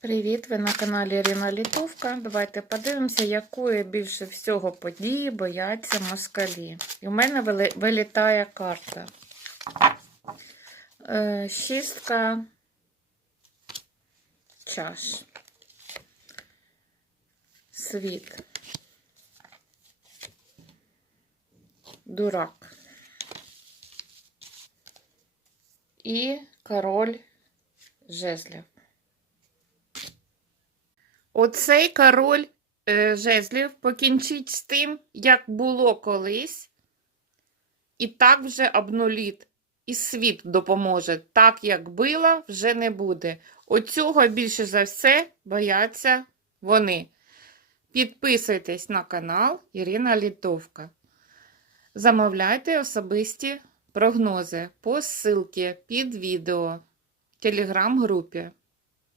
Привіт! Ви на каналі Ірина Літовка. Давайте подивимося, якої більше всього події бояться москалі. І в мене вилітає карта. Е, Шістка чаш. Світ. Дурак. І король жезлів. Оцей король е, жезлів покінчить з тим, як було колись, і так вже обнуліт. І світ допоможе. Так, як було, вже не буде. Оцього більше за все бояться вони. Підписуйтесь на канал Ірина Літовка. Замовляйте особисті прогнози по ссылці під відео в телеграм-групі.